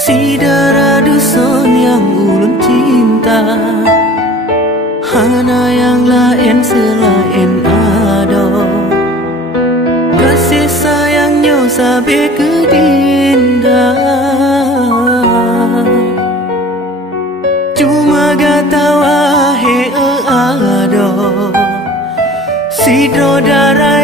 Si darah dusun yang ulun cinta, hana yang lain selain ada. Kasih sayangnya sampai ke dinda, cuma gata wahe ada. Si darah